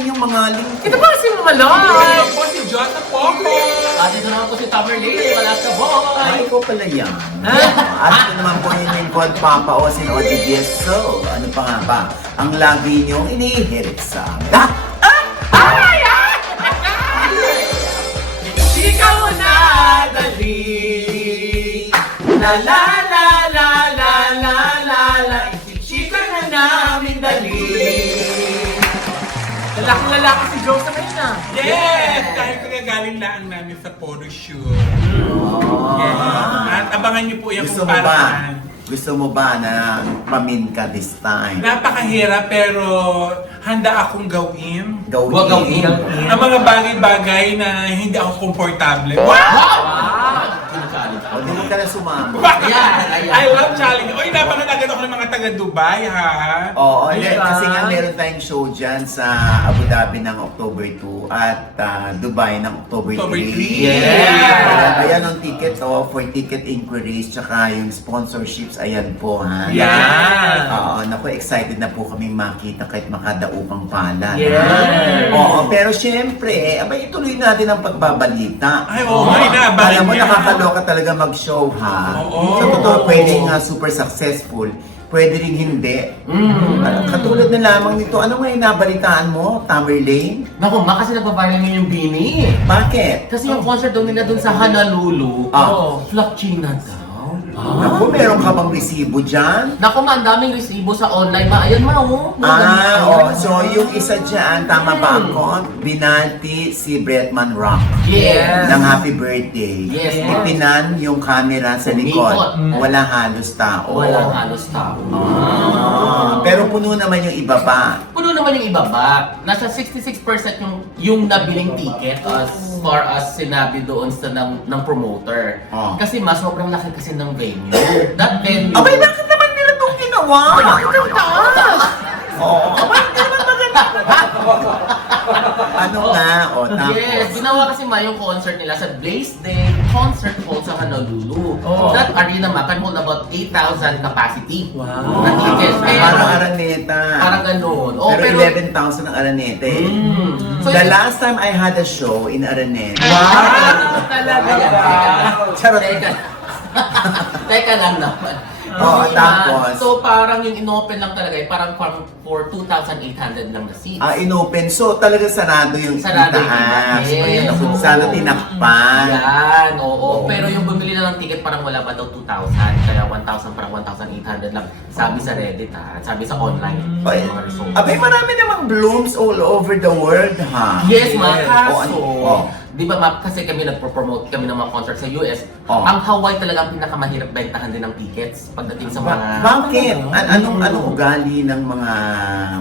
inyong mga lingkod. Ito ba si Malay? Ito po si Jota Poco. At ito naman po si Tamerlane, Alaska Boy. Ay, ikaw pala yan. At ito naman po yung lingkod, Papa Osin OGDS. So, ano pa nga ba? Ang lagi niyong inihirit sa amin. Ikaw na dali. La la la la la la la la. Chika na namin dali. Lalaki si Joseph na. Yes! Dahil kagagaling lang namin sa photo shoot. Yes. At abangan niyo po yung Gusto kung mo ba? paraan. Gusto mo ba na paminka this time? Napakahirap pero handa akong gawin. Gawin. Ang mga bagay-bagay na hindi ako komportable. O, di mo ka na sumama. Ayan. I love challenge. Oy, napakagad ako ng mga taga-Dubai, ha? Oo, Yes, kasi nga ah. meron tayong show dyan sa Abu Dhabi ng October 2 at Dubai ng October 3. October 3. Yeah. Ayan ang ticket for ticket inquiries tsaka yung sponsorships, ayan po ha. Yan. Oo, naku, excited na po kaming makita kahit makadaupang pala. Yes. Oo, pero syempre, abay ituloy natin ang pagbabalita. Ay, oo, ay, naabangan Alam mo, niya. nakakaloka talaga mag-show ha. Oo. Sa totoo, pwedeng super successful. Pwede rin hindi. Katulad na lamang nito, ano nga yung nabalitaan mo, Tamerlane? Naku, ma, kasi nagpaparin niyo yung Bini. Bakit? Kasi yung concert daw nila dun sa Honolulu, flop China daw. Naku, meron ka bang resibo dyan? Naku, ma, ang daming resibo sa online, ma. Ayan, ma, oh. So yung isa dyan, tama ba ako? Binati si Bretman Rock Yes. ng happy birthday. Yes. Ipinan yung camera sa likod. Wala halos tao. Walang halos tao. Pero puno naman yung ibaba. Puno naman yung ibaba. Nasa 66% yung nabiling ticket as far as sinabi doon sa ng promoter. Kasi mas sobrang laki kasi ng venue. That venue... Abay, bakit naman nila itong ginawa? Oo. Abay, hindi naman maganda. Ano nga? O, tapos. Yes, ginawa kasi ma yung concert nila sa Blaze Day Concert Hall sa Honolulu. That arena ma can hold about 8,000 capacity na tickets. Parang Araneta. Parang ganun. Pero 11,000 ang Araneta eh. So, The last time I had a show in Araneta. Talaga Ayan, ba? Charot. Teka lang naman. Oo, Kasi, tapos? so parang yung inopen lang talaga, parang for 2,800 lang na seats. Inopen. So, talaga sarado yung Sarado yung itaas. yes. Ayan, naku, sana tinakpan. Yan, oo. Pero yung bumili na ng ticket parang wala pa daw 2,000. Kaya 1,000 parang 1,800 lang. Sabi sa Reddit ha. At sabi sa online. Ay, Mga results. abay, marami namang blooms all over the world, ha? Yes, mga Oh, kaso. oh. Di ba ma'am, kasi kami nagpo-promote kami ng mga concert sa US. Oh. Ang Hawaii talaga ang pinakamahirap bentahan din ng tickets pagdating sa mga... Bakit? Anong ugali ng mga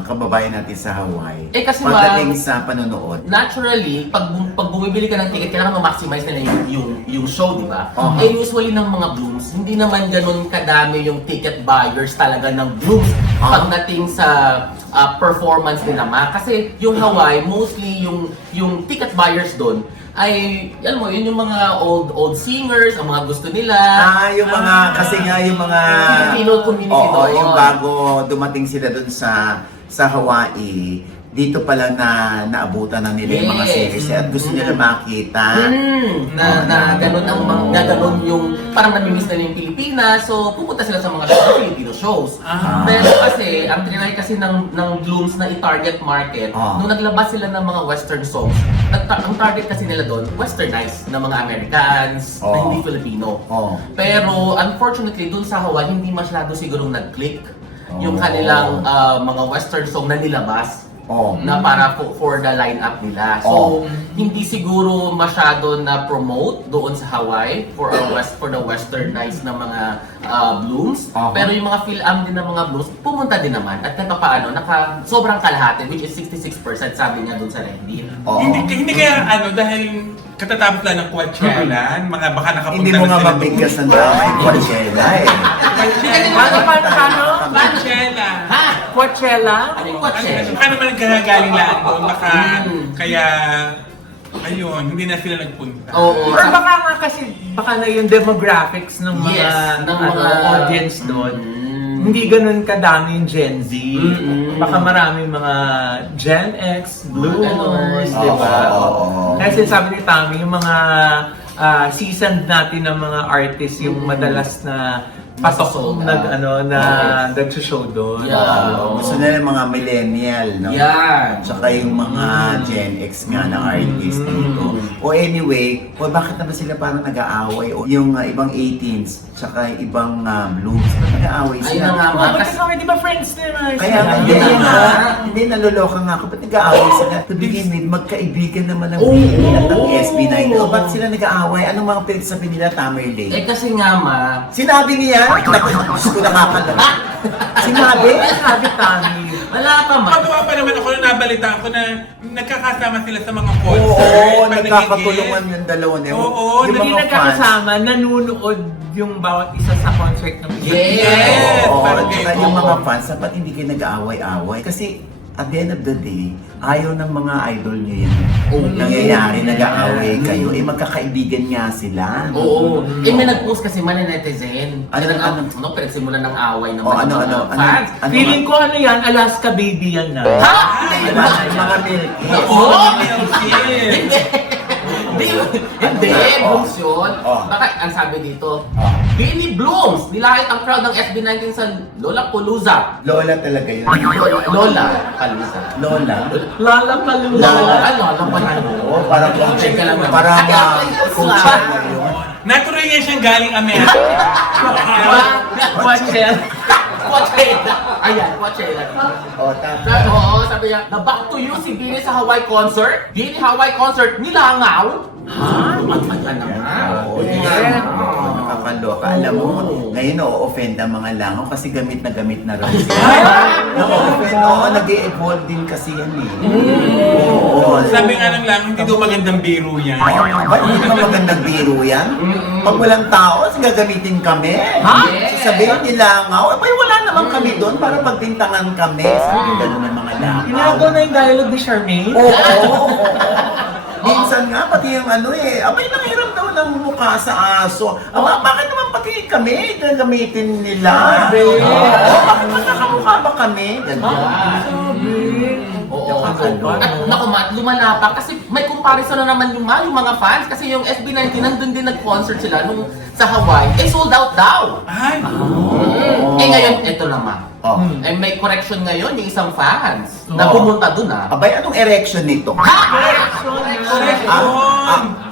kababayan natin sa Hawaii? Eh, kasi pagdating sa panonood? Naturally, pag bumibili ka ng ticket, kailangan ma-maximize nila yung show, di ba? Uh-huh. Eh usually ng mga blooms, hindi naman ganun kadami yung ticket buyers talaga ng blooms pagdating sa performance nila ma. Kasi yung Hawaii, mostly yung ticket buyers doon ay, alam mo, yun yung mga old singers, ang mga gusto nila. Yung mga, kasi nga yung mga... Filipino community Oo, doon. yung bago dumating sila dun sa Hawaii, dito pala naabutan na nila yung mga Yes. series at gusto nila makita. Na ganun ang mga ganun yung parang namimiss na yung Pilipinas, so pupunta sila sa mga Filipino shows. Pero kasi ang trinay kasi ng Blooms na i-target market, nung naglabas sila ng mga western songs, ang target kasi nila doon westernized na mga Americans na hindi Filipino. Pero unfortunately doon sa Hawaii hindi masyado sigurong nag-click yung kanilang mga western song na nilabas. Na para for the lineup nila. So, hindi siguro masyado na promote doon sa Hawaii for the westernized na mga blooms. Pero yung mga Phil-Am din na mga blooms, pumunta din naman. At kahit paano, sobrang kalahati, which is 66% sabi nga doon sa Reddit. Hindi kaya dahil katatapos lang ng Coachella, mga baka nakapunta Hindi mo na nga sila mabigkas doon. ng damay Coachella eh. Paano? Coachella. Coachella? Ano yung Coachella? Paano naman nagkagaling lang doon? Kaya, ayun, hindi na sila nagpunta. Oo. Or baka nga kasi, baka na yung demographics ng mga, Yes, ng mga audience doon. hindi ganun kadami yung Gen Z. Baka maraming mga Gen X, Bloomers, Mga di ba? Oo. Kasi sabi ni Tommy, yung mga seasoned natin ng mga artists, yung madalas na pasok nag-show doon. Yeah. Gusto nila yung mga millennial, no? Yan. Tsaka yung mga Gen X nga na artist dito. O anyway, bakit naman sila parang nag-aaway? O yung ibang 18s, tsaka yung ibang Blooms, nag-aaway Ayun sila? na nga, Oh, ma. ba't Kasi kami, di ba friends na nga? Kaya hindi, hindi naluloka nga ako. Ba't nag-aaway sila? To begin with, magkaibigan naman ng BB at ang SB9. O ba't sila nag-aaway? Anong mga pinagsabi nila, Tamerlane? kasi nga, ma. Sinabi niya? Naku, Diyos ko nakakalala. Sinabi? Sabi Tommy. Wala pa, ma. Pagawa pa naman ako na nabalitaan ko na nagkakasama sila sa mga Oo, concert. nagkakatulungan yung dalawa niya. Oo, yung Hindi mga fans. nagkakasama, nanunood yung bawat isa sa concert ng isa't isa. Yes! Oo, parang at saka ganyan. yung mga fans, dapat hindi kayo nag-aaway-aaway. Kasi at the end of the day, ayaw ng mga idol nyo yan. Nangyayari, nag-aaway kayo. Magkakaibigan nga sila. Oo. May nag-post kasi man na netizen. Ano, ano? Pinagsimulan ng away ng Oh, mga ano? fans. Feeling ko ano yan, Alaska baby yan na. Ha? Yung mga milky. Oo, Hindi, Blooms yun. Oh. Bakit ang sabi dito? Oh. Billy Blooms! Nilahit ang crowd ng SB19 sa Lola Palooza. Lola talaga yun. Lola Palooza. Lola. Lala Palooza. Lola. Ano? Anong panalo? Oo, parang Check ka lang naman. parang Coach. Natuloy nga siyang galing Amerika. Watcher. Coachella. Ayan, Coachella. Oh, tapos. Oo, sabi niya, na back to you si Billy sa Hawaii concert. Billy Hawaii concert, nilangaw. Ha? Ayan na nga. Oo, Yeah. nakakaloka. Alam mo, ngayon na-offend ang mga langaw kasi gamit na raw sila. Na-offend, oo, nag-e-evolve din kasi yan eh. Oo. Sabi nga ng lang, hindi daw magandang biro yan. Ba't hindi ba magandang biro yan? Pag walang tao, gagamitin kami. Ha? Sasabihin nila nga, abay wala naman kami doon para pagbintangan kami. Sabi gano'n ng mga langaw. Ginagawa na yung dialogue ni Charmaine. Oo. Minsan nga, pati yung abay nangiram daw ng mukha sa aso. Bakit naman pati kami gagamitin nila? Grabe. Bakit magkakamukha ba kami? Ganyan. Oo. Nakakaloka. At naku, Matt, lumala pa kasi may comparison na naman yung mga fans kasi yung SB19 nandun din nag-concert sila nung sa Hawaii. Sold out daw. Ay, Ngayon, eto naman. Oh. May correction ngayon yung isang fans na pumunta dun Abay, anong erection nito?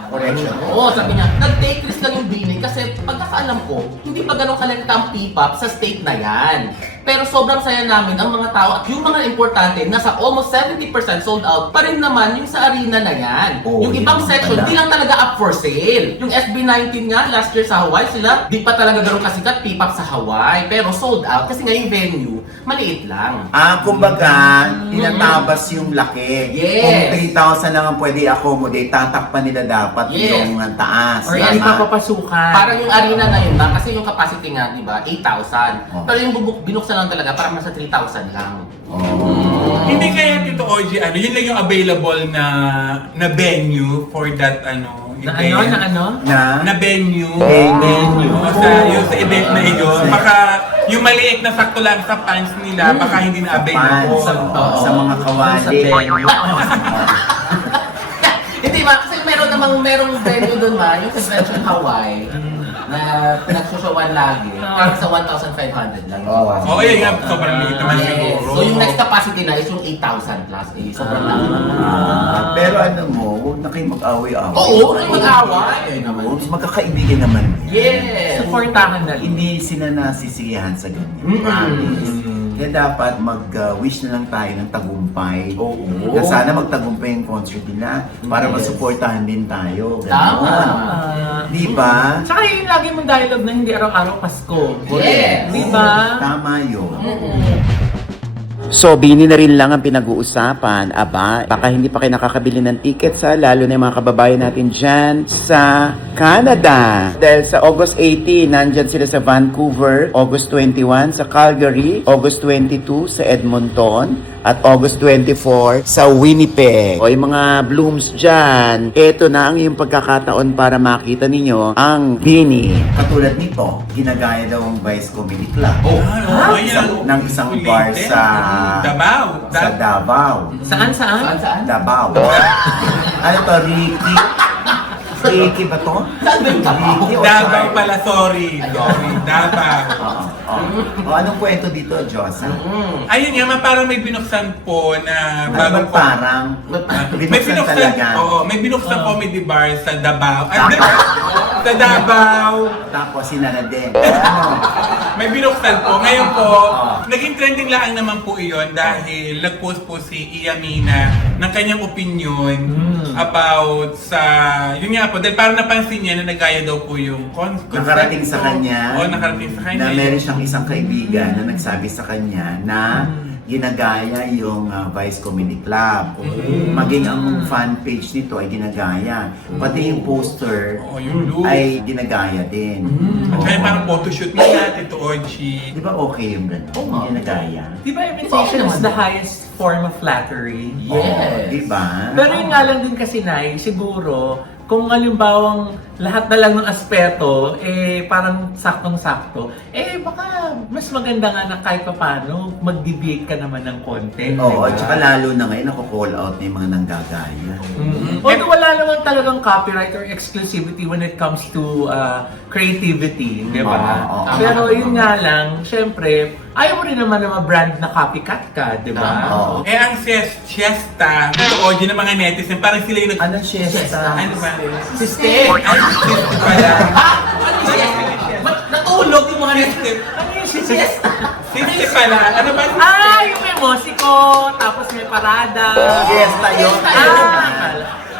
Correction. Oo, sabi niya, nag-take risk lang yung Billy kasi pagkakaalam ko, hindi pa ganun kalenta ang P-pop sa state na yan. Pero sobrang saya namin ang mga tao at yung mga importante, nasa almost 70% sold out pa rin naman yung sa arena na yan. Oo, yung ibang yun section, pala. di lang talaga up for sale. Yung SB19 nga, last year sa Hawaii, sila di pa talaga ganun kasikat P-pop sa Hawaii. Pero sold out kasi nga yung venue, maliit lang. Kumbaga, tinatabas yung laki. Yes. Kung 3,000 lang ang pwede accommodate, tatakpan nila dapat Yes. yung taas. Or hindi Tama? pa papasukan. Parang yung arena na yun na, kasi yung capacity nga, di ba, 8,000. Oh. Pero yung binuksan lang talaga, parang nasa 3,000 lang. Oh. hindi kaya Tito OG, yun lang yung available na venue for that event. Na venue. Venue. Oo, yung sa event na iyon. Baka yung maliit na sakto lang sa fans nila, baka hindi na available. Sa mga kawali. Hindi ba? Kasi merong venue doon ma, yung Convention Hawaii, na pinagsushowan lagi. Parang sa 1,500 lang. Oo, yun nga, sobrang liit naman Yes. siguro. So yung next capacity na is yung 8,000 plus. Sobrang laki. Pero ano mo, huwag na kayo mag-away-away. Oo, mag-away. Magkakaibigan naman. Yes! Supportahan na. Hindi sila nasisiyahan sa ganyan. Promise. Kaya dapat mag-wish na lang tayo ng tagumpay. Oo. Na sana magtagumpay yung concert nila para Yes. masuportahan din tayo. Tama. Di ba? Tsaka yung lagi mong dialogue na hindi araw-araw Pasko. Yes. Di ba? Tama yun. So, bini na rin lang ang pinag-uusapan. Aba, baka hindi pa kayo nakakabili ng ticket lalo na yung mga kababayan natin dyan sa Canada. Dahil sa August 18, nandyan sila sa Vancouver. August 21 sa Calgary. August 22 sa Edmonton. at August 24 sa Winnipeg. O yung mga blooms dyan, eto na ang iyong pagkakataon para makita ninyo ang Bini. Katulad nito, ginagaya daw ang Vice Comedy Club. Ng isang Ulitin. bar sa Davao. Saan? Davao. Ano to, Ricky? Ricky ba to? Saan ba yung Davao? Ricky o Davao Char? pala, sorry. Davao. O, anong kwento dito, Josa? Ayun nga, parang may binuksan po na Ano ba parang? may Binuksan talaga. may binuksan comedy bar sa Davao. Sa Davao. Tapos sinara din. Ano? May binuksan po. Ngayon po, naging trending lang naman po iyon dahil nag-post po si Iyamina ng kanyang opinion about sa, yun nga po, dahil parang napansin niya na nagaya daw po yung Nakarating sa kanya. Oo, nakarating sa kanya. Na meron siyang isang kaibigan na nagsabi sa kanya na ginagaya yung Vice Comedy Club. Maging ang fan page nito ay ginagaya. Pati yung poster Oo, yung look. ay ginagaya din. At kaya parang photoshoot niya, Tito Orchie. Di ba okay yung gano'n? Ginagaya. Di ba imitation is the highest form of flattery? Yes. Di ba? Pero yun nga lang din kasi, Nay, siguro, kung halimbawang lahat na lang ng aspeto, parang saktong-sakto, baka mas maganda nga na kahit paano, mag-deviate ka naman ng konti. Oo, diba? at saka lalo na ngayon, ako-call out na yung mga nanggagaya. Although wala naman talagang copyright or exclusivity when it comes to creativity, di ba? Oo. Pero yun nga lang, syempre, ayaw mo rin naman na ma-brand na copycat ka, di ba? Oo. Ang siesta, Tito Orchie ng mga netizen, parang sila yung Anong siesta? Ano ba? Sister! Ay, siesta pala. Natulog yung mga Sister. Ano yung siesta? Sister pala. Ano ba? Ah, yung may musiko, tapos may parada. Siesta yun.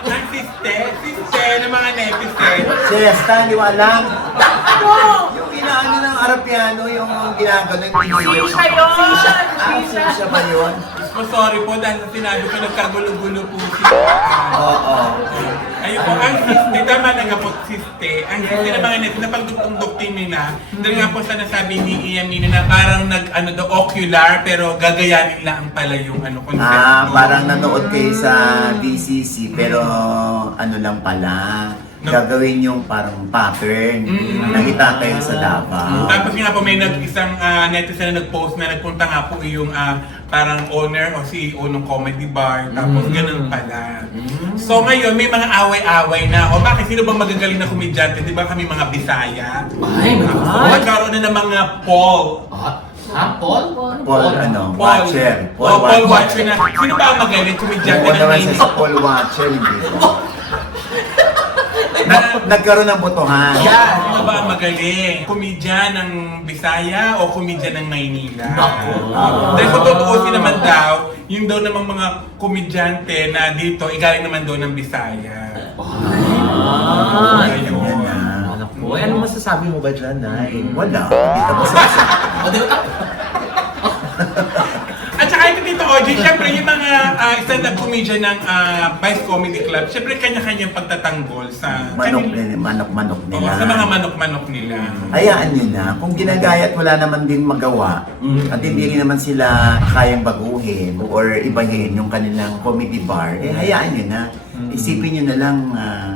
Ang sister ng mga netizen. Siesta, di mo alam? Ano? Yung inaano ng Arapiano, yung ginagano yung Sisha yun! Sisha ba yun? So, sorry po dahil sinabi ko nagkagulo-gulo po siya. Oo. Ayun po, ang siste, tama na nga po siste. Ang siste ng mga netizen, napagdugtong-dukting nila. Dahil nga po sa nasabi ni Iyamina na parang ocular, pero gagayanin lang pala yung konsepto. Parang nanood kayo sa BCC, pero ano lang pala, gagawin yung parang pattern na itatayo sa Davao. Tapos nga po may isang netizen na nag-post na nagpunta nga po yung parang owner o CEO ng comedy bar. Tapos ganun pala. So ngayon may mga away-away na. O bakit sino bang magagaling na komedyante? Di ba kami mga Bisaya? Ay, Magkaroon na ng mga poll. Paul? Paul, Watcher. Paul Watcher na. Sino ba ang magaling komedyante Oo ng naman Maynila? sa Paul Watcher, hindi ba? Nagkaroon ng botohan. Sino ba ang magaling? Komedya ng Bisaya o komedya ng Maynila? Dahil kung tutuusin naman daw, yung daw namang mga komedyante na dito, igaling naman daw ng Bisaya. Ayun na. Ano masasabi mo ba dyan, Nay? Wala. Hindi ka masasabi. O, di ba? At saka ito dito, Oji, syempre yung mga stand-up comedian ng Vice Comedy Club, syempre kanya-kanyang pagtatanggol sa Manok-manok Oo, nila. sa mga manok-manok nila. Hayaan nyo na. Kung ginagaya at wala naman din magawa, at hindi rin naman sila kayang baguhin or ibahin yung kanilang comedy bar, hayaan nyo na. Isipin nyo na lang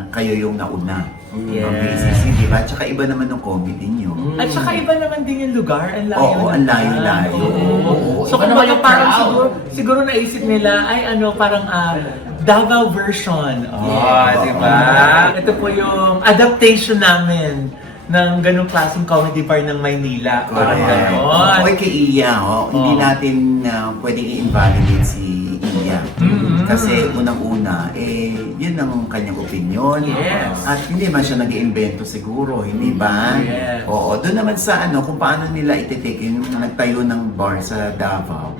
kayo yung nauna. Yes. Ang BCC, di ba? Tsaka iba naman ng comedy nyo. At saka iba naman din yung lugar, ang layo. Oo, ang layo-layo. Oo. So Iba kung naman baga yung parang crowd. siguro naisip nila, ay parang Davao version. Di ba? Ito po yung adaptation namin ng ganong klaseng comedy bar ng Maynila. Parang ganon. Okay kay Iya, hindi natin pwedeng i-invalidate si Iya. Kasi unang-una, yun ang kanyang opinion. Yes. At hindi man siya nag-iimbento siguro, hindi ba? Yes. Oo, doon naman sa kung paano nila ititake, yung nagtayo ng bar sa Davao,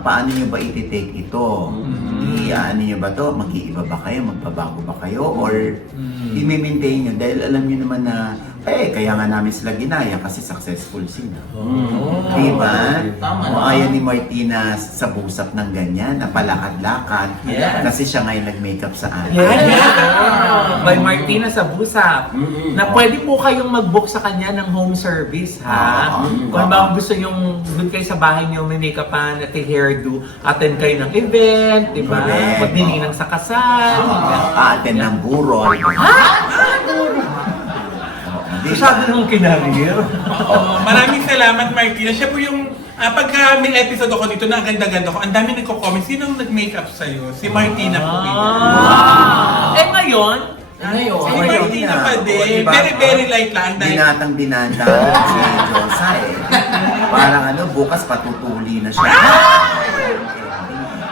paano nyo ba ititake ito? Ano nyo ba to? Mag-iiba ba kayo? Magbabago ba kayo? Or i-maintain nyo? Dahil alam nyo naman na Kaya nga namin sila ginaya kasi successful sila. Oh. Diba? Tama O na. ayaw ni Martina sa busap ng ganyan, na palakad-lakad. Yes. Kasi siya ngayon nag-makeup sa akin. Yeah. By Martina sa Busap. Na pwede po kayong mag-book sa kanya ng home service, ha? Kung ba gusto yung doon kayo sa bahay niyo may make-upan at hairdo, attend kayo ng event, di ba? Correct. Magdininang sa kasal. Aaten ng burol. Masyado nung kinarir. Oo, maraming salamat Martina. Siya po yung, pagka may episode ako dito na ang ganda-ganda ko, ang dami nagko-comment. Sinong nag-makeup sa'yo? Si Martina po yun. Eh ngayon, Ngayon, Si Martina pa din. Diba? Very, very light lang. Dahil Binatang binata si Josa eh. Parang bukas patutuli na siya.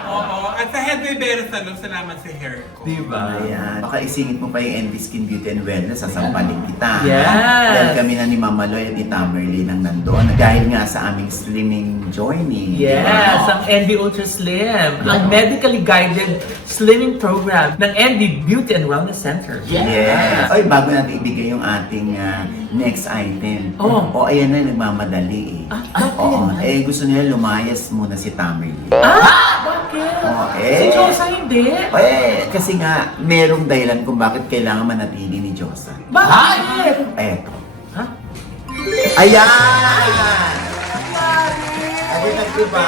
Oo, at sa Head by Vera Salon, salamat sa hair ko. di ba? Ayan. Baka isingit mo pa yung NB Skin Beauty and Wellness, sasampalin kita. Yes. Dahil kami na ni Mama Loy at ni Tamerly nang nandoon. Dahil nga sa aming slimming journey. Yes, ang ND Ultra Slim, ang medically guided slimming program ng ND Beauty and Wellness Center. Yes. Oy, bago natin ibigay yung ating next item. Oh. Ayan na, nagmamadali eh. Oo. Gusto nila lumayas muna si Tamerly. Bakit? Si Josa hindi? Kasi nga, merong dahilan kung bakit kailangan manatili ni Josa. Bakit? Eto. Ha? Ayan! Ay, nagdiba?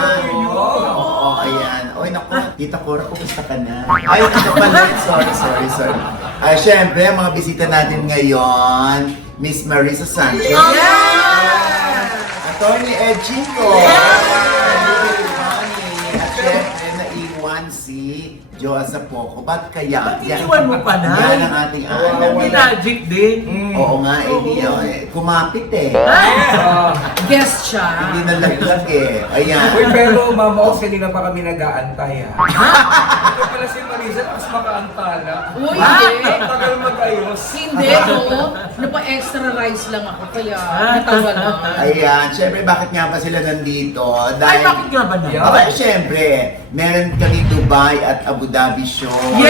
Oo, ayan. Oy, naku, Tita Cora, kumusta ka na? Ay, ito pala. Sorry. Ay, syempre, ang mga bisita natin ngayon, Miss Marisa Sanchez. Attorney Ed Chico. At syempre, naiwan si Josa Poco. Ba't kaya? Iniwan mo pa na? Yan ang ating anak. Magic din. Oo nga, kumapit eh. Guest siya. Hindi nalaglag eh. Ayan. Uy, pero Mama Ox, hindi na pa kami nag-aantay ha. Ito pala si Marisa, mas makaantala. Uy, hindi. Tagal mag-ayos. Hindi, no? Napa-extra rice lang ako, kaya natawa na. Ayan. Siyempre, bakit nga ba sila nandito? Ay, Dahil, bakit nga ba na? Okay, siyempre, meron kami Dubai at Abu Dhabi show. Oo.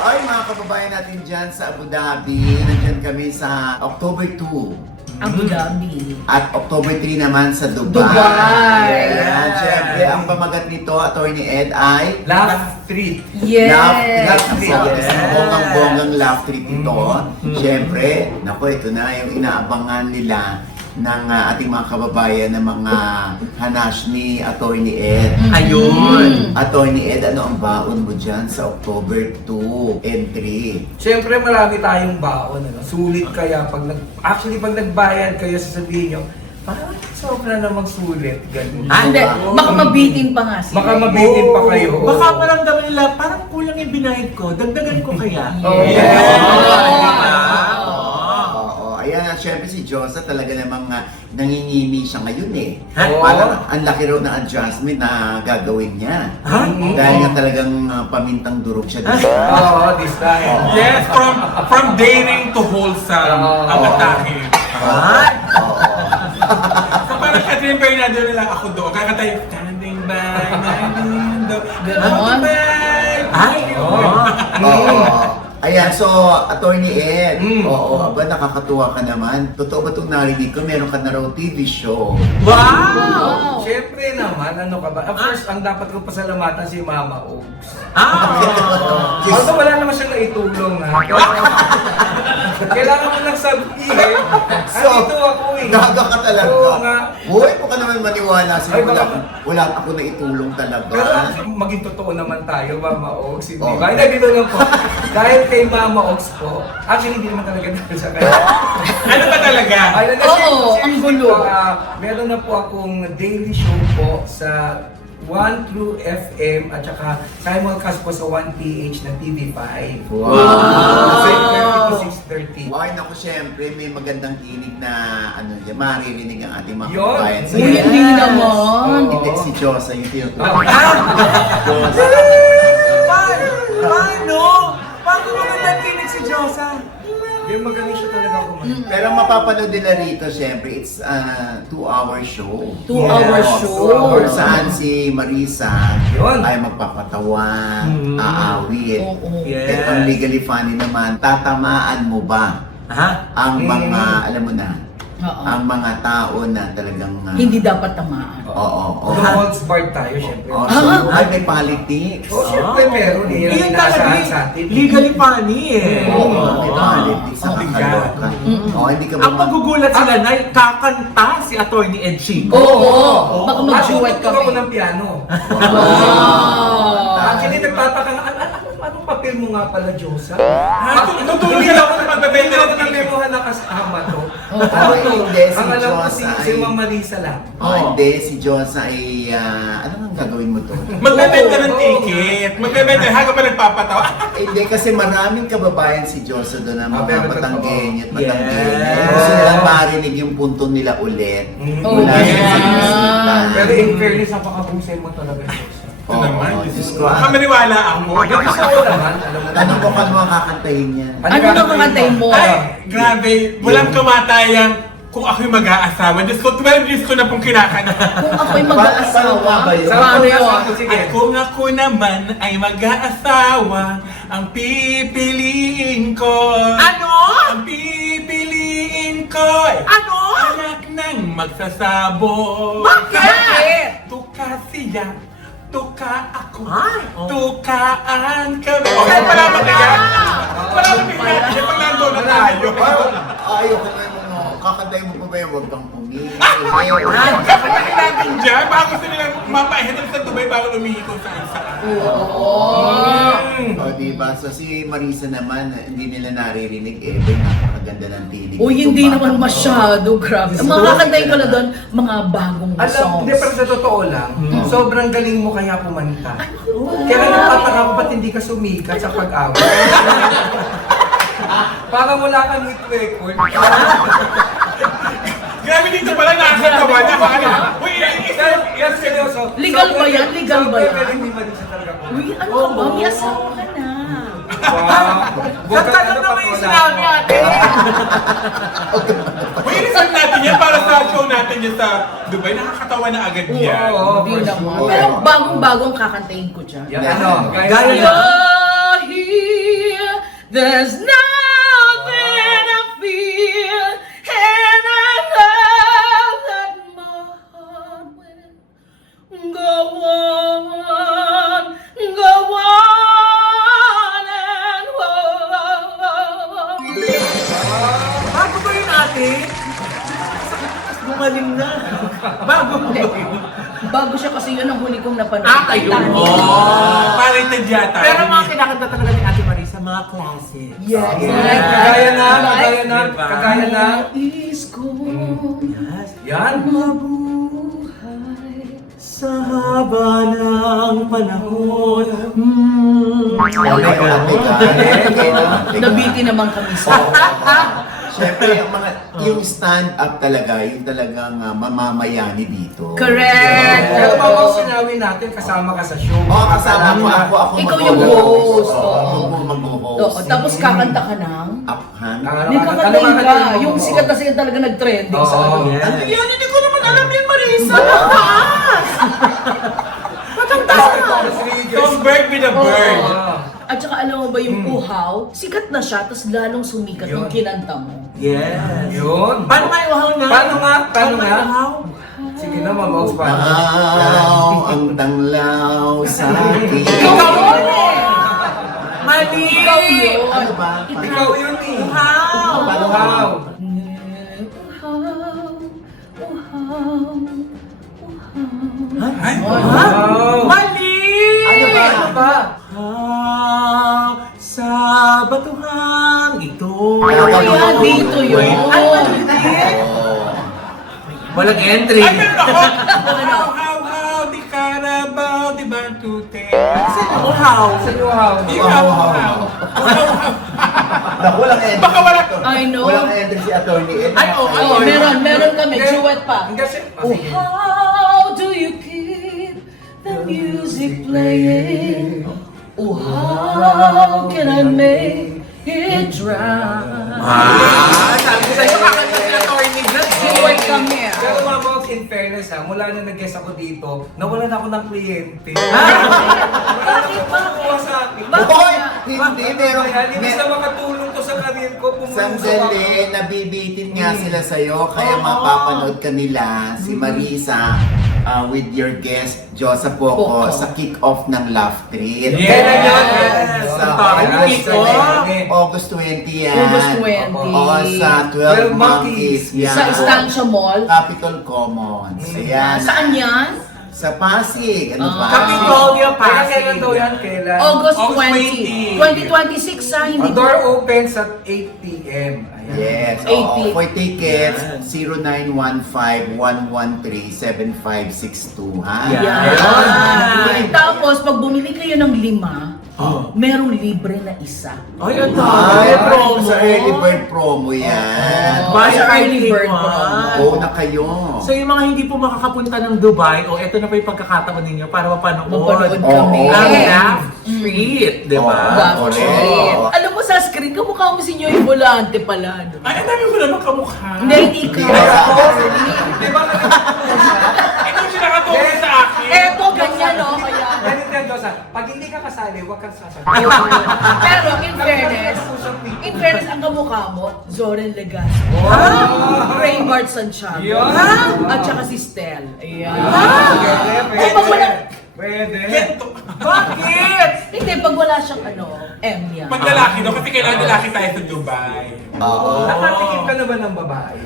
Ay, mga kababayan natin dyan sa Abu Dhabi, nandyan kami sa October 2. Abu Dhabi. At October 3 naman sa Dubai. Dubai. Ayan. Siyempre, ang pamagat nito, Attorney Ed, ay Laugh Street. Yes. Laugh trip. Yes. Bonggang laugh trip ito. Siyempre, naku, ito na yung inaabangan nila ng ating mga kababayan na mga hanash ni Attorney Ed. Ayun. Attorney Ed, ano ang baon mo dyan sa October 2 and 3? Siyempre marami tayong baon. Ano? Sulit kaya pag actually pag nagbayad kayo sasabihin nyo, parang sobra na magsulit. Ganun. Hindi, baka mabitin pa nga sila. Baka mabitin pa kayo. Baka maramdaman nila, parang kulang yung binayad ko, dagdagan ko kaya. Oh, Oo. Ayan, syempre si Josa talaga namang nangingimi siya ngayon eh. Oo. Parang ang laki raw ng adjustment na gagawin niya. Dahil nga talagang pamintang durog siya dito. Oo, this time. Yes, from daring to wholesome ang atake. Oo. So parang Catherine Bernardo na lang ako doon. Kakatayo, standing by my window. Ganon? Ay, Oo. Ayan, so, Attorney Ed, oo, aba, nakakatuwa ka naman. Totoo ba itong narinig ko? Meron ka na raw TV show. Wow! Siyempre naman, ano ka ba? First, ang dapat ko pasalamatan si Mama Ogs. Although wala naman siyang naitulong ha. Kailangan mo lang sabihin. Andito ako eh. Gaga ka talaga. Oo nga. Uy, baka naman maniwala sila. Ay, baka- Wala ako na itulong talaga. Pero maging totoo naman tayo, Mama Ogs. Hindi Oo. ba? Hindi, dito lang po. Dahil kay Mama Ogs po, actually hindi naman talaga dahil sa kanya. Ano ba talaga? Oo, ang gulo. Meron na po akong daily show po sa 1 True FM at saka simulcast po sa 1PH ng TV5. Wow. 6:30 to 6:30. Ay, naku, syempre, may magandang tinig na, maririnig ang ating mga Yun. kababayan sa Uy, hindi naman. Hindi si Josa yung tinutuloy. Paano? Paano mo nagtinig si Josa? Yung magaling siya talaga kumanta. Pero mapapanood nila rito, syempre, it's a 2-hour show. 2-hour Yes, show. 2 hours. Kung saan si Marisa Yun. ay magpapatawa, aawit. Oo. Yes. Itong Legally Funny naman, tatamaan mo ba Ha? ang mga, alam mo na, Oo. ang mga tao na talagang... Hindi dapat tamaan. Oo. No holds barred tayo, syempre. Oh, so, ay, may politics. Oh, syempre meron eh. Yan Yun ang talaga inaasahan eh. sa atin. Legally funny eh. Oo, may politics sa Oo. kakaloka. Oh, hindi ka Ang magugulat sila na kakanta si Attorney Ed Chico. Oo. Baka mag-duet Natutugtog ako kami. ng piano. Wow. Actually, nagtataka nga, anong papel mo nga pala, Diyosa? Tutulungan ako sa pagbebenta Hindi ako ng ticket. namemohan na kasama to. Oh, Ano to? hindi, si Ang alam ko Diyosa si ay- Ma'am Marisa lang. Oh, hindi. Si Diyosa ay... ano nang gagawin mo to? Magbebenta ng Oo. ticket. Magbebenta. Hanggang pa nagpapatawa. Hindi, kasi maraming kababayan si Diyosa doon na mga pero Batanggenyo at totoo. Batanggenyo. Yes. Gusto nilang marinig yung punto nila ulit. Oh, Mula yes. sa sinusundan. Pero in fairness, napakahusay mo talaga, Diyosa. Ito naman. Diyos ko. Baka maniwala ako. Yung gusto ko naman, alam mo Tanong ko kung mga kakantahin niya. Ano na kakantayin mo? Ay, grabe. Walang kamatayang kung ako'y mag-aasawa. Diyos ko, 12 years ko na pong kinakanta. Kung ako'y Paano mag-aasawa, nga ba yun? paano yun? Sige. At kung ako naman ay mag-aasawa, ang pipiliin ko. Ano? Ang pipiliin ko. Ano? Anak ng magsasabog. Bakit? Tuka siya. Tuka ako. Ay, oh. Tukaan kami. Okay, malaman na yan. Malaman na yan. Kasi pag nandun na tayo. Ayoko na yung mga kakantahin mo pa ba yung huwag kang pumili. Kapag natin dyan, baka gusto nilang mapahitan sa Dubai bago lumihiko sa isa. O, diba? So, si Marisa naman, hindi nila naririnig eh. Napakaganda ng tinig. Uy, hindi naman masyado, grabe. Ang mga kakantayin ko na doon, mga bagong Alam, songs. hindi, pero sa totoo lang, sobrang galing mo kaya kumanta. Kaya nagtataka ko ba't hindi ka sumikat sa pag-away. Parang wala kang hit record. Grabe dito pala nakakatawa na. Uy, Yan, seryoso. Legal ba yan? Legal ba yan? Sobrang galing ni Marisa talaga kumanta. Uy, ano ka ba? May asawa ka na. Wow. Ganda na naman yung sinabi ate. Uy, reserve natin yan para sa show natin yan sa Dubai. Nakakatawa na agad yan. Oo, Hindi for naman. sure. Pero bagong-bagong kakantayin ko dyan. Yan, ano? Gaya na. You're here, there's nothing I feel, and I know that my heart will go on and on. Bago ba yun ate? Gumaling na. Bago ba yun? Bago siya kasi yun ang huli kong napanood. Ayun. Titanic. Parang tadyata. Pero mga kinakanta talaga ni Ate Marisa, mga classic. Yes. Kagaya na, kagaya na, Diba? kagaya na. Is gone. Yes. Yan. Mabuhay. Sa haba ng panahon. Nabiti naman kami sa... Siyempre, yung stand-up talaga, yung talagang mamamayani dito. Correct. Pero mga sinabi natin, kasama ka sa show. Oo, kasama ko. Ako Ikaw yung mag-host. host. Ako Oo. mag-host. Oo, tapos kakanta ka ng... Uphan. May kakantayin ka. Yung sikat na sikat talaga nag-trending sa Oo. ano. Yes. Ano yan? Hindi ko naman alam yan, Marisa. Don't bird with a bird. At saka alam mo ba yung uhaw, sikat na siya, tapos lalong sumikat Yun. yung kinanta mo. Yes. Yun. Paano nga yung uhaw na? Paano nga? Paano nga? yung uhaw? Sige na, mag-host pa. Wow, ang tanglaw sa akin. Ikaw yun eh! Mali! Ikaw yun! Ano ba? Ikaw yun eh. Uhaw! Wow. Ay, Wow. Mali! Ano ba? Ano ba? Uhaw sa batuhang ito. Kaya dito yun. Ay, mali! Walang entry. ay, meron ako. How, di Carabao, di Bantute. Uhaw. Sa iyo, how? Ikaw, how. Naku, walang entry. Baka wala. I know. Walang entry si Attorney Ed. Ay, oo, Oh, meron kami, duet pa. Kasi, Oh, how do you keep the music playing? Oh, how can I make it drown? Sabi ko sa'yo, kakanta si attorney dyan. Keyword kami ah. Pero mga boss, in fairness ha, mula na nag-guest ako dito, nawalan ako ng kliyente. Bakit? Kuha sa akin. Hoy! Hindi, meron. Kaya, hindi na makatulong to sa karir ko. Sandali, nabibitin nga sila sa'yo, kaya mapapanood ka nila, si Marisa, with your guest, Josa Poco, Poco. sa kick-off ng Love Trip. Kailan yun? Sa August 20 yan. August 20. Oo, sa 12 Monkeys. Yan. Sa Estancia Mall. Capitol Commons. Ayan. Saan yan? Sa Pasig. Ano ba? Capitolio Kailan Pasig. daw yan? Kailan? August August 20. 2026 ha, hindi Door opens at 8 p.m. Ayan. Yes. 8 Oo. p.m. For tickets, 0915-113-7562. Ha? Yan. Tapos, pag bumili kayo ng 5, merong libre na isa. Ay, ito. Ay, promo. sa early bird promo yan. Buy Sa early early bird one. promo. Oo na kayo. So yung mga hindi po makakapunta ng Dubai, eto na po yung pagkakataon ninyo para mapanood. Mapanood Oo. kami. Ang Laugh Street, di ba? Oo. Wow, correct. shit. Alam mo sa screen, kamukha mo si Nyoy Volante pala. no? Ay, ang dami mo naman kamukha. Hindi, hindi ka. Di ba? Ikaw siya nakatulong sa akin. Eto, ganyan no, kaya. Ganito yan, Josa. Pag hindi ka kasali, huwag kang sasagot. Pero in fairness, ang kamukha mo, Zoren Legaspi. Raybart Santiago. Yun. At saka si Stel. Ayan. Pwede, Eh, pag wala, Pwede. Bakit? hindi, pag wala siyang M yan. Pag lalaki daw, kasi kailangan lalaki tayo sa Dubai. Oo. Nakatikim ka na ba ng babae?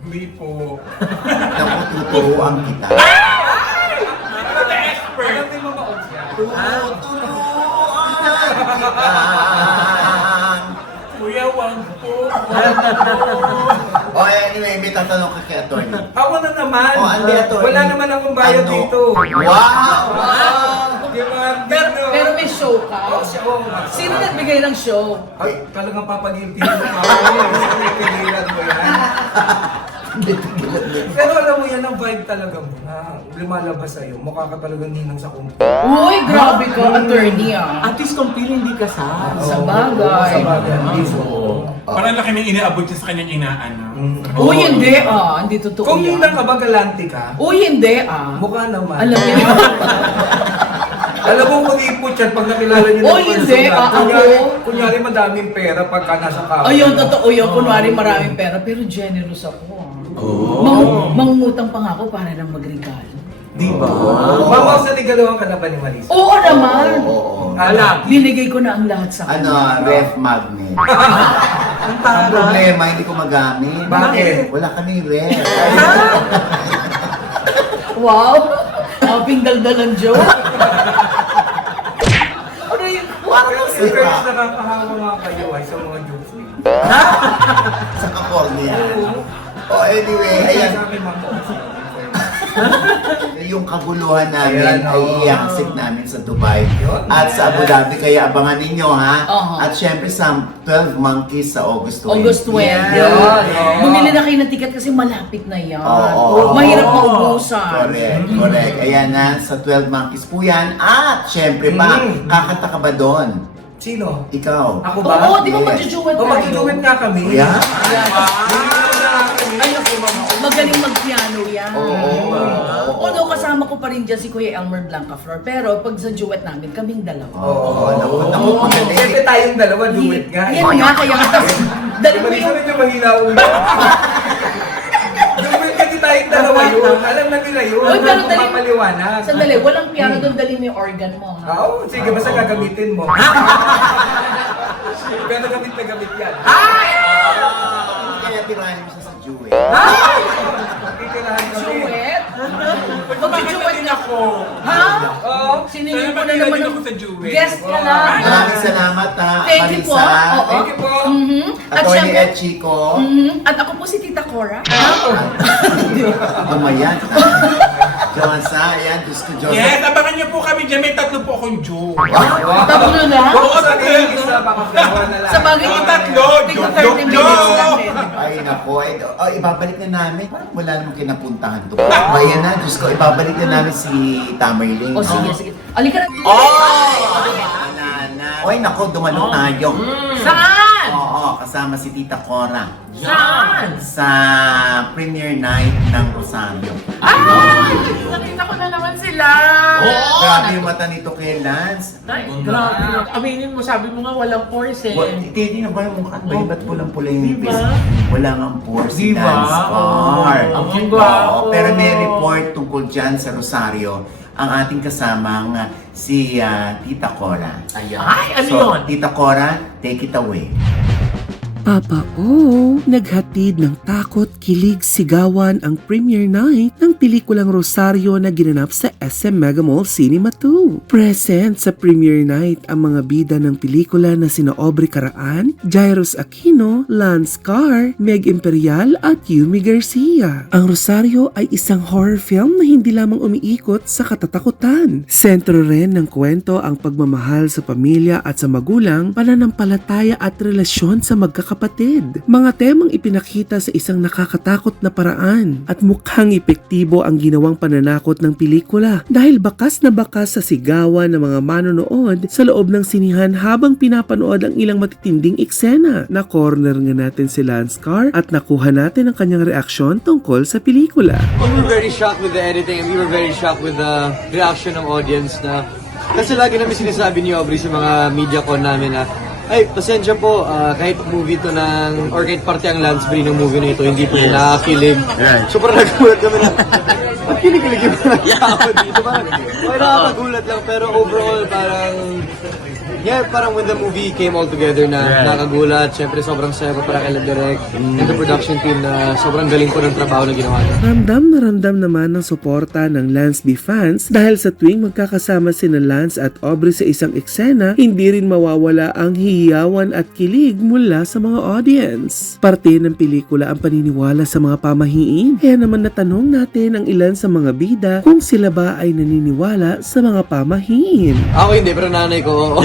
Hindi po. Naku, tuturuan kita. Ano na expert? Alam din mo ma-odds yan? Tuturuan kita. Kuya, wag po. O anyway, may tatanong ka kay attorney. Ako na naman. O, andi attorney. Wala naman akong bayad Ano? dito. Wow! Di ba? Pero may show ka. Sino nagbigay ng show? Ay, talagang papagilty mo pa ako. Pigilan mo yan. Pero alam mo yan, ang vibe talaga mo na lumalabas sa'yo. Mukha ka talagang ninang sa kumpo. Uy, grabe ka, attorney ah. At least kung pili hindi kasal. Sa bagay. Sa bagay. Mismo. Parang laki ng iniabot niya sa kanyang inaano. Uy, hindi ah. Hindi totoo Kung yan. ninang ka ba, galante ka? Uy, hindi ah. Mukha naman. Alam niyo. Alam mo kung ipot yan pag nakilala niyo Oy, hindi, ako. Kunyari madaming pera pagka nasa kama. Ayun, totoo yun. Kunwari maraming pera, pero generous ako ah. Mangungutang pa nga ako para lang magregalo. Di ba? Mama, sa ligalawan ka na ba ni Marisa? Oo naman. Oo. Alam. Binigay ko na ang lahat sa Ano, kanya. ref magnet. Ang Ang taray. problema, hindi ko magamit. Bakit? Wala kaming ref. Wow! Aping daldalan joke. Ano yun? Wow! Pero fairness, nakakahawa nga kayo ay sa mga jokes niyo. Sa kakol niya. O anyway, ayan. Sa akin, mga jokes. Yung kaguluhan namin Ayan, ay oo. i-accept namin sa Dubai Yun. at sa Abu Dhabi, kaya abangan ninyo ha. Oo. At syempre sa 12 Monkeys sa August 20. August 20. Yun. Bumili na kayo ng ticket kasi malapit na yan. Oo. Mahirap maubusan. Correct, correct. Ayan na, sa 12 Monkeys po yan. At syempre pa, kakanta ka ba doon? Sino? Ikaw. Ako ba? Oo, di ba Yes. magjujuwet O, tayo? magjujuwet nga kami. Yeah? Ay, magaling mag-piano yan. Oo. Although kasama ko pa rin dyan si Kuya Elmer Blancaflor, pero pag sa duet namin, kaming dalawa. Oo, naku, naku, magaling. Siyempre tayong dalawa, duet nga. Yan nga, kaya nga. Tapos, dali mo Marisa, yung... medyo mahina ulo. Duet kasi tayong dalawa yun. Alam na nila yun. Uy, pero dali- Papaliwanag. Sandali, walang piano doon, dali mo yung organ mo. ha? Oo, sige, basta gagamitin mo. Pero gamit na gamit yan. Kaya tirahin mo siya sa Jewel. Titirahan kami. Duet? Bakit Mag-duet din na. ako? Ha? Oo. Siningin Sana ko na makilala naman din ng ako sa duet. guest ka na. Maraming salamat ha, Thank you po. Marisa. Oo. Thank you po. Mhm. At Attorney syempre, Ed Chico. At ako po si Tita Cora. Dumayan. Josa, ayan, Diyos ko, Josa. Yes, abangan niyo po kami dyan. May 3 po akong joke. Tatlo na. Oo, sa tingin, isa baka dalawa na lang. Sa bagay, Oo, ito, tatlo. tigto Joke, 30 joke, minutes joke. lang eh. Ay, nako. Ibabalik na namin. Parang wala namang kinapuntahan to. Ayan na, Diyos ko. Ibabalik na namin si Tamerling. O sige, sige. Alika na. Oh! Ay, nako, dumalo tayo. Saan? kasama si Tita Cora Saan? sa premiere night ng Rosario. Ay! Nakita ko na naman sila! Grabe yung mata nito kay Lance. Ay, grabe. Aminin mo, sabi mo nga walang pores eh. Titi na ba yung mukha? Ba't pulang-pula yung Diba? face? Wala nga pores si Diba? Lance Carr. Ang gwapo. Pero may report tungkol dyan sa Rosario ang ating kasamang si Tita Cora. Ayan. Ay, ano So, yun? Tita Cora, take it away. Papa O, naghatid ng takot, kilig, sigawan ang premiere night ng pelikulang Rosario na ginanap sa SM Mega Mall Cinema 2. Present sa premiere night ang mga bida ng pelikula na sina Aubrey Caraan, Jairus Aquino, Lance Carr, Meg Imperial at Yumi Garcia. Ang Rosario ay isang horror film na hindi lamang umiikot sa katatakutan. Sentro rin ng kwento ang pagmamahal sa pamilya at sa magulang, pananampalataya at relasyon sa magkakapatid. Mga temang ipinakita sa isang nakakatakot na paraan at mukhang epektibo ang ginawang pananakot ng pelikula dahil bakas na bakas sa sigawan ng mga manonood sa loob ng sinihan habang pinapanood ang ilang matitinding eksena. Na-corner nga natin si Lance Carr at nakuha natin ang kanyang reaksyon tungkol sa pelikula. We were very shocked with the editing and we were very shocked with the reaction ng audience na kasi lagi namin sinasabi ni Aubrey sa mga media con namin na ay, pasensya po, kahit movie to ng, or kahit parte ang Lansbury ng movie na ito, hindi po nakakilig. So parang nagulat kami na, ba't kinikilig yung mga tao dito? Parang nakakagulat lang, pero overall parang, parang when the movie came all together na nakagulat, syempre sobrang saya ko para kay Direk and the production team na sobrang galing po ng trabaho na ginawa niya. Ramdam naman ng suporta ng Lance B fans dahil sa tuwing magkakasama sina Lance at Aubrey sa isang eksena, hindi rin mawawala ang hiyawan at kilig mula sa mga audience. Parte ng pelikula ang paniniwala sa mga pamahiin, kaya naman natanong natin ang ilan sa mga bida kung sila ba ay naniniwala sa mga pamahiin. Ako hindi, pero nanay ko, oo.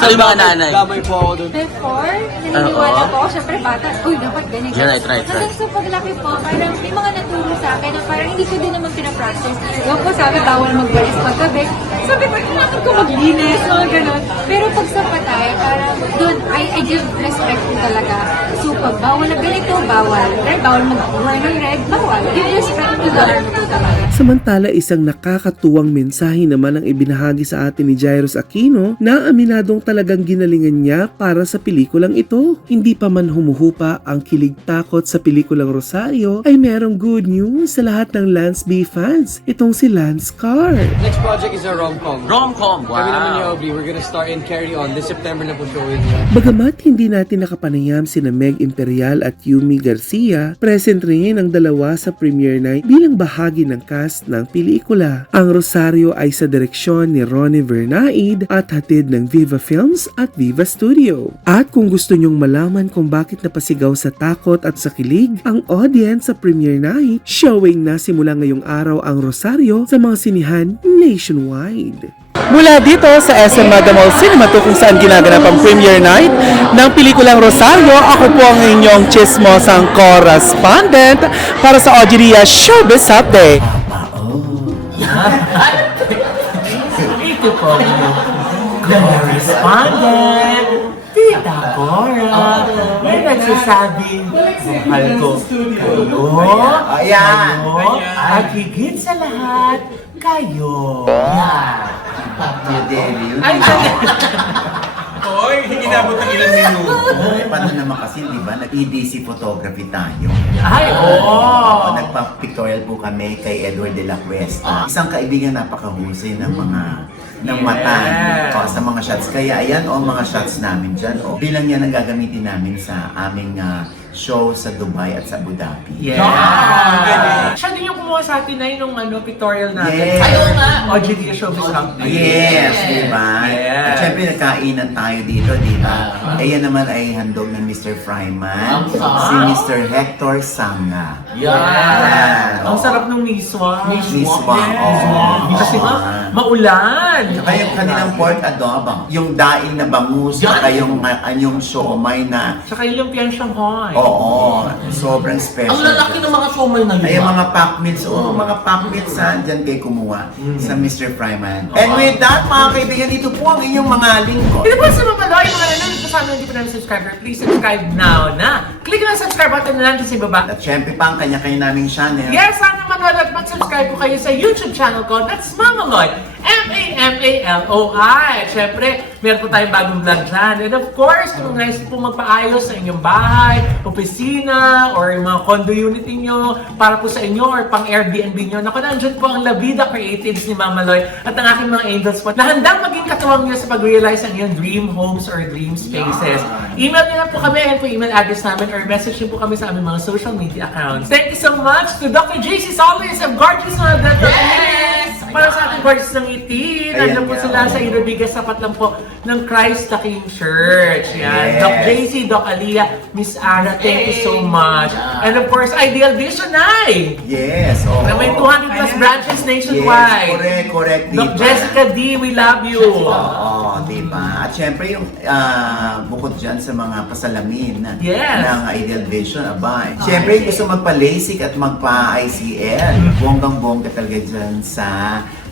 Sa mga nanay. Damay po ako doon. Before, naniniwala po ako, syempre bata, uy, dapat ganyan. Yeah, try. Hanggang sa paglaki po, parang may mga naturo sa akin na parang hindi ko din naman pinapractice. Yung po sabi, bawal magbalis paggabi. Sabi ko, kailangan ko maglinis, mga ganun. Pero pag sa patay, parang doon, I give respect ko talaga. So, pag bawal na ganito, bawal. Red, bawal magbuhay ng red, bawal. Give respect to the Lord ko talaga. Samantala, isang nakakatuwang mensahe naman ang ibinahagi sa atin ni Jairus Aquino na aminadong talagang ginalingan niya para sa pelikulang ito. Hindi pa man humuhupa ang kilig takot sa pelikulang Rosario, ay merong good news sa lahat ng Lance B fans. Itong si Lance Carr. Next project is a rom-com. Rom-com, Kami naman ni wow. Aubrey, we're gonna start and carry on. This September na po showing. Bagamat hindi natin nakapanayam sina Meg Imperial at Yumi Garcia, present rin ang dalawa sa premiere night bilang bahagi ng cast ng pelikula. Ang Rosario ay sa direksyon ni Ronnie Vernaid at hatid ng Viva Films at Viva Studio. At kung gusto nyong malaman kung bakit napasigaw sa takot at sa kilig ang audience sa premiere night, showing na simula ngayong araw ang Rosario sa mga sinihan nationwide. Mula dito sa SM Mega Mall Cinema 2 kung saan ginaganap ang premiere night ng pelikulang Rosario, ako po ang inyong chismosang correspondent para sa Ojiria Showbiz Update. Ito po, the correspondent, Tita Cora. May nagsasabing, mahal ko kayo, Ayan. at higit sa lahat, kayo. Fidelio. Ay, Oy, hindi inabot ng ilang minuto. Paano naman kasi, di ba, nag-EDC photography tayo. ay, oo. Nagpa-pictorial po kami kay Edward de la Cuesta. Isang kaibigan napakahusay ng mga ng mata sa mga shots. Kaya ayan mga shots namin dyan. Bilang yan ang gagamitin namin sa aming show sa Dubai at sa Abu Dhabi. Yeah. Siya din yung kumuha sa atin na yung pictorial natin. Yes. Ayaw nga. Ojiria Showbiz Update. Yes, di ba? Yes. At syempre nagkainan tayo dito, di ba? Ayan naman ay handog ng Mr. Fryman, si Mr. Hector Sanga. Yeah. Ang Oo. sarap ng miswa. Miswa, Yes. oo. Kasi nga, maulan. Saka yung kanilang pork adobo, yung daing na bangus, saka yung siomay na Saka yung lumpiang Shanghai. Oo, sobrang special. Ang lalaki ng mga showman na yun. Ay, yung mga pack meals, mga pack meals dyan kayo kumuha sa Mr. Fryman. And with that, mga kaibigan, ito po ang inyong mga lingkod. Ito po sa mga Maloy, mga nanonood po sa amin, hindi pa namin subscriber, please subscribe now na. Click na subscribe button na lang sa baba. At syempre pa ang kanya-kanya naming channel. Yes, sana manood at mag-subscribe po kayo sa YouTube channel ko. That's Mamaloy. M-A-M-A-L-O-I. At syempre, meron po tayong bagong vlog dyan. And of course, kung nais po magpaayos sa inyong bahay, opisina, or yung mga condo unit niyo para po sa inyo, or pang Airbnb nyo. Naku, nandyan po ang La Vida Creatives ni Mamaloy at ang aking mga angels po na handang maging katuwang nyo sa pag-realize ang iyong dream homes or dream spaces. Email nyo na po kami, ayan po email address namin, or message nyo po kami sa aming mga social media accounts. Thank you so much to Dr. JC Solis of Gorgeous na Dr. Yes! Para sa ating Gorgeous ng Ngiti. Nandiyan po sila sa Irabigas, sapat lang po ng Christ the King Church. Yan. Yes. Doc JC, Doc Alia, Miss Ara, thank you so much. And of course, Ideal Vision Ay! Yes, oo. Na may 200 plus branches nationwide. Yes, correct, Doc diba? Jessica D, we love you. Oo, diba? At syempre yung bukod dyan sa mga pasalamin Yes. ng Ideal Vision, aba. Syempre yung gusto magpa-LASIK at magpa-ICL. Bonggang-bongga talaga dyan sa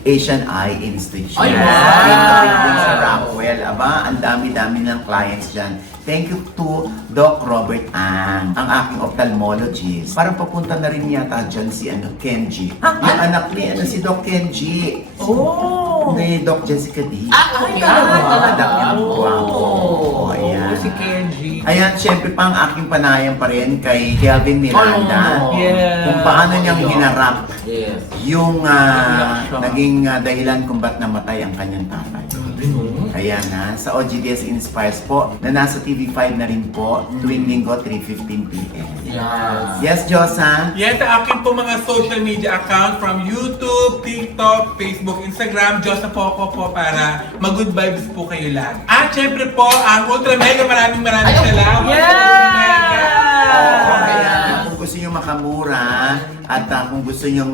Asian Eye Institute. Ay, wow! Sa Rockwell. Aba, ang dami-dami ng clients dyan. Thank you to Doc Robert Ang aking ophthalmologist. Parang papunta na rin yata dyan si Kenji. Yung anak ni si Doc Kenji. Oh! Ni Doc Jessica D. Okay. Anak niya ang guwapo. Oh, Ayan. si Kenji. Ayan, syempre pa ang aking panayang pa rin kay Kelvin Miranda. Oh, yes. Kung paano niyang hinarap Yes. yung Naging naging dahilan kung ba't namatay ang kanyang tatay. Ayan sa OGDS Inspires po, na nasa TV5 na rin po, tuwing linggo, 3:15 p.m. Yes. Yes, Josa? Yan sa akin po mga social media account from YouTube, TikTok, Facebook, Instagram, Diyos sa Poco po para mag-good vibes po kayo lang. At syempre po, ang Ultra Mega, maraming salamat. Oo, kaya Yes. kung gusto nyo makamura at kung gusto nyo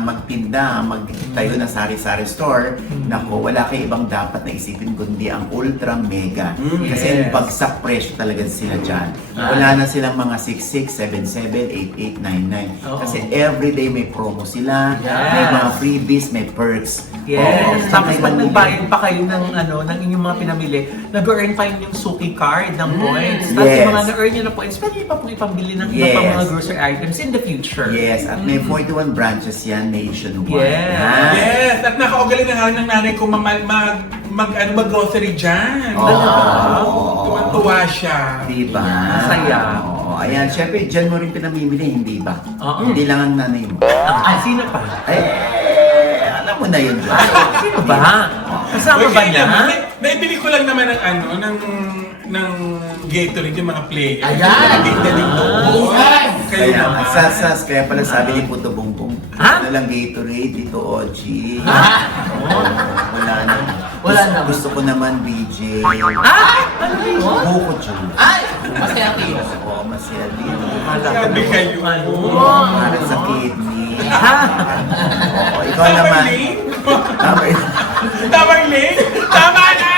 magtinda, magtayo na sari-sari store, nako, wala kayo ibang dapat na isipin kundi ang Ultra Mega. Kasi bagsak presyo talaga sila dyan. Wala na silang mga 66, 77, 88, 99. Oo. Kasi everyday may promo sila, may mga freebies, may perks. Yes. Oo, Tapos may pag mamili. nagbayad pa kayo ng inyong mga pinamili, nag-earn pa yung suki card ng points. Tapos Yes. yung mga na-earn nyo na points, pwede nyo pa po ipambili ng iba pang Yes. mga grocery items in the future. Yes, at may 41 branches yan nationwide. Yes. Ha? Yes, at nakaugaling na nga ng nanay ko mag-grocery dyan. Oo. Tuwan-tuwa siya. Diba? Masaya. Oo. Ayan, syempre, dyan mo rin pinamimili, hindi ba? Oo. Hindi lang ang nanay mo. Sino pa? Alam mo na yun, Diyos. Sino ba? Kasama ba niya? Naibili ko lang naman ng Gatorade yung mga players. Ayan. Daling doon. Yes. Kayo Kaya, naman. sasas, kaya pala sabi ni Puto Bumbong, Ha? ano lang Gatorade, dito, Ochi. Ha? Wala na. Wala na. Gusto ko naman, BJ. Ano yun? Buko juice. Ay! Masaya kayo. Oo, masaya din. Sabi kayo. Para sa kidney. Oo, ikaw naman. Tama yun. Tama Lane? Tama na!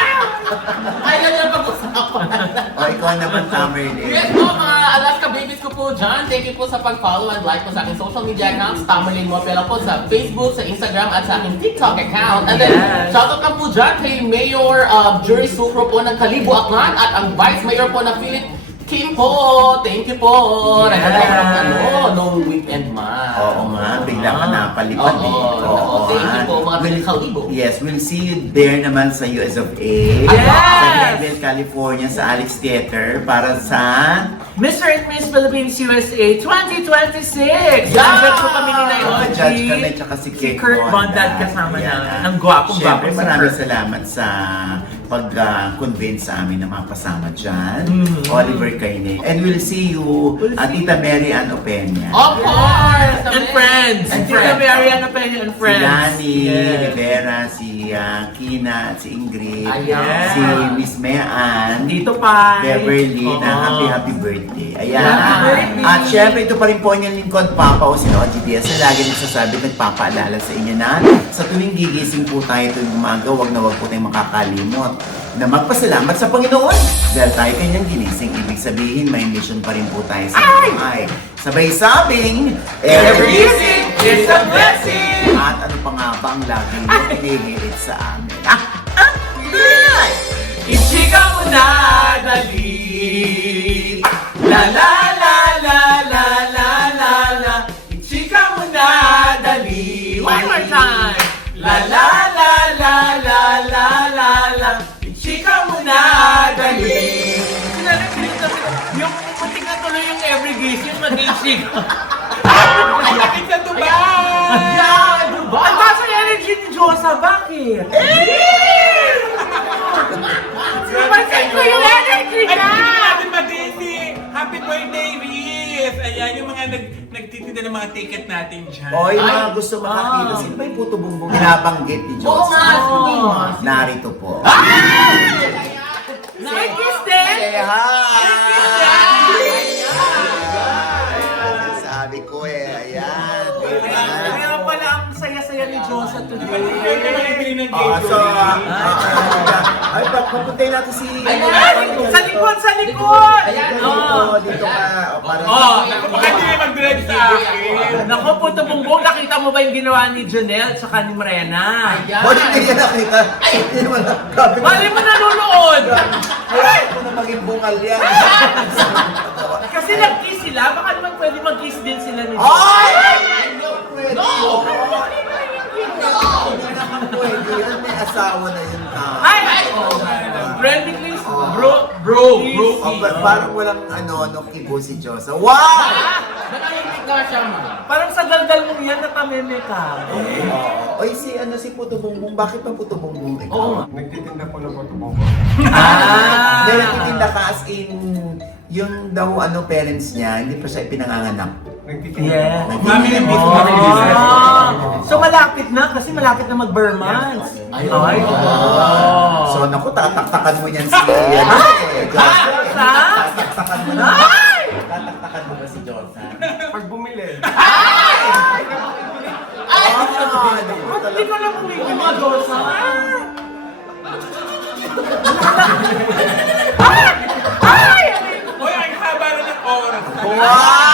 Ay, ganyan pag-usapan. O, ikaw naman, Tamerlane. Yes po, mga Alaska babies ko po dyan. Thank you po sa pag-follow and like po sa aking social media accounts. Tamerlane Mopela po sa Facebook, sa Instagram, at sa aking TikTok account. And then, Yes. shoutout lang po dyan kay Mayor Jury Sucro po ng Kalibo Aklan at ang Vice Mayor po ng Philip Kim po. Thank you po. Yes. Nagkakaroon nung weekend man. Oo nga, bigla ka napalipad eh. Oo, thank you po, mga We'll- Kalibo. Yes, we'll see you there naman sa US of A. Yes! Sa Glendale, California, sa Alex Theater para sa... Mr. and Miss Philippines USA 2026! Yeah! Nandiyan po kami ni Nay Judge Oji. kami, tsaka si Si Kurt Bondad kasama Ayan, namin. ah. Ang gwapong-gwapo Siyempre, si maraming Kurt. salamat sa pag-convince sa amin na mapasama dyan. Mm. Oliver Kaine. And we'll see you, Tita Mary Ann Opeña. Of course! And friends! And Tita friends. Mariana Peña and friends. Si Lani. Rivera, si Kina, at si Ingrid, Ayan. si Miss Mean, Dito pa. Beverly, na Oo. happy birthday. Ayan. Happy At syempre, ito pa rin po yung lingkod, Papa o si Ogie Diaz, na lagi nagsasabi, nagpapaalala sa inyo na sa tuwing gigising po tayo tuwing umaga, wag na wag po tayong makakalimot na magpasalamat sa Panginoon dahil tayo kanyang ginising. Ibig sabihin, may mission pa rin po tayo sa buhay. Sabay sabing, every gising is a blessing! At ano pa nga ba ang lagi mo pinihilit sa amin? Ichika mo na, dali. La la la la la la la la. Ichika mo na, dali. One more time. La la la la la la la la. Ichika mo na, dali. Yung muntik na tuloy yung every gising, mag-isig. Malapit na to ba? Ang taas ang energy ni Josa, bakit? Pansin ko yung energy Ay, niya! hindi natin matindi. Happy birthday, Riz! Ayan, yung mga nagtitinda ng mga ticket natin dyan. O yung mga gusto makakita, sino ba yung puto bumbong binabanggit ni Oo nga, Josa? hindi mo. Narito po. Nag-kiss din? Say hi! Sabi ko ayan. Kaya pala ang saya-saya ni Josa today. Yung mga ibili ng Oh, gate. so, ay, papuntayin natin si... Sa likod, sa likod! Dito ka. O, parang... Baka hindi na mag-drive sa akin. Naku, puto bumbong, nakita mo ba yung ginawa ni Jonelle at saka ni Morena? O, hindi niya nakita. Hindi naman nakabi. Mali mo nanonood! Ayaw ko na maging bungal yan. Kasi nag-kiss sila, baka naman pwede mag-kiss din sila ni Ay! Hindi pwede yun. Hindi naman pwede yun. May asawa na yun. Ay! Friendly kiss? Bro. Oh, parang walang no kibo si Josa. Wow! Nanahimik nga siya, ma. Parang sa daldal mong yan, natameme ka. Oy, si Puto Bumbong, bakit pa Puto Bumbong ikaw? Oo. Nagtitinda po ng puto Hindi, nagtitinda ka as in, yung daw parents niya, hindi pa siya pinanganganak. Yeah. Mami ng mismo. So malapit na, kasi malapit na mag-Burmans. Ay, So, naku, tataktakan mo yan si Josa. Tataktakan mo na. Tataktakan mo ba si Josa? Pag bumili. Hindi ko na bumili mga Josa. Hoy, ang haba na ng oras. Wow!